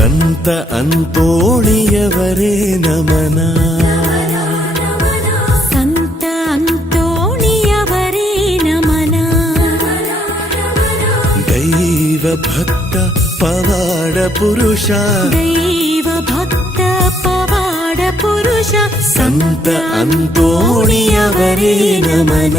ಸಂತ ಅಂತೋಣಿಯವರೇ ನಮನ. ಸಂತ ಅಂತೋಣಿಯವರೇ ನಮನ. ದೈವ ಭಕ್ತ ಪವಾಡ ಪುರುಷ, ದೈವ ಭಕ್ತ ಪವಾಡ ಪುರುಷ, ಸಂತ ಅಂತೋಣಿಯವರೇ ನಮನ.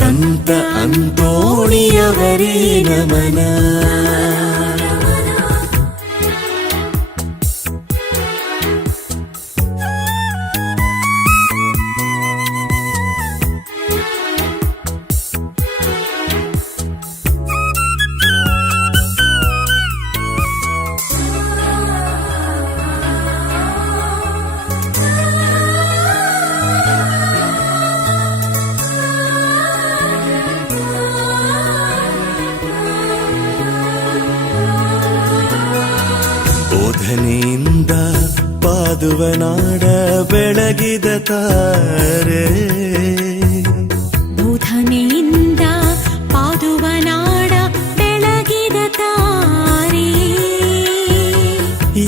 ಸಂತ ಅಂತೋಣಿಯವರೇ ನಮನ. ಬೋಧನೆಯಿಂದ ಪಾದುವನಾಡ ಬೆಳಗಿದ ತಾರೆ. ಬೋಧನೆಯಿಂದ ಪಾದುವನಾಡ ಬೆಳಗಿದ ತಾರೆ.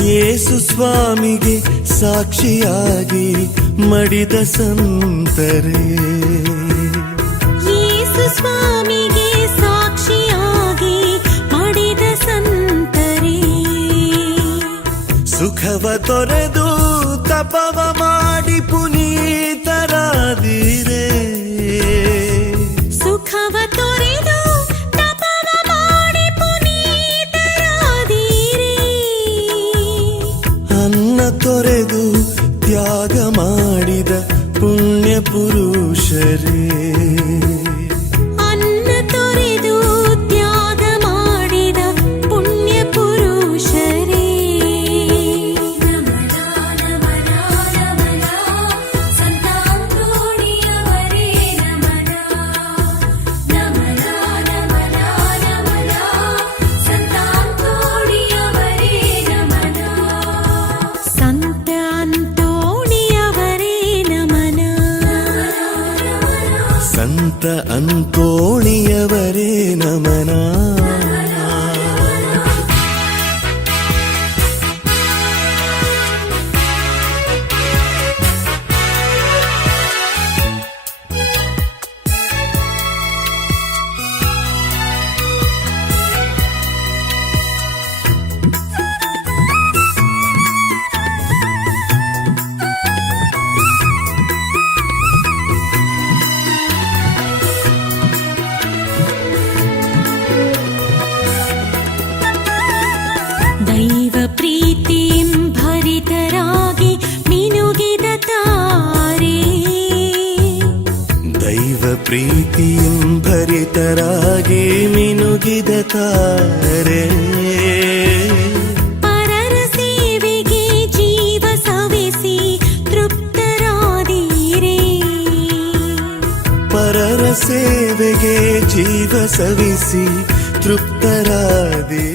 ಯೇಸು ಸ್ವಾಮಿಗೆ ಸಾಕ್ಷಿಯಾಗಿ ಮಡಿದ ಸಂತರೇ. ಯೇಸು ಸ್ವಾಮಿಗೆ ಸಾಕ್ಷಿಯಾಗಿ ಮಡಿದ ಸಂತರೇ. ಸುಖವ ತೊರೆದು ತಪವ ಮಾಡಿ ಪುನೀತರಾದಿರೇ. ಸುಖವ ತೊರೆದು ತಪವ ಮಾಡಿ ಪುನೀತರಾದಿರೇ. ಅನ್ನ ತೊರೆದು ತ್ಯಾಗ ಮಾಡಿದ ಪುಣ್ಯ ಪುರುಷರೇ. ಅನ್ನ ತೊರೆದು ತ್ಯಾಗ ಮಾಡಿದ ಪುಣ್ಯ ಪುರುಷರೇ. ಸಂತ ಅಂತೋಣಿಯವರೇ ನಮನ. ಸಂತ ಅಂತೋಣಿಯವರೇ ನಮನ. ದೈವ ಪ್ರೀತಿಂ ಭರಿತರಾಗಿ ಮಿನುಗಿದ ತಾರೆ. ದೈವ ಪ್ರೀತಿಯಂ ಭರಿತರಾಗಿ ಮಿನುಗಿದ ತಾರೆ. ಪರರ ಸೇವೆಗೆ ಜೀವ ಸವೆಸಿ ತೃಪ್ತರಾದೀರೇ. ಪರರ ಸೇವೆಗೆ ಜೀವ ಸವಿಸಿ ತೃಪ್ತರಾದಿ.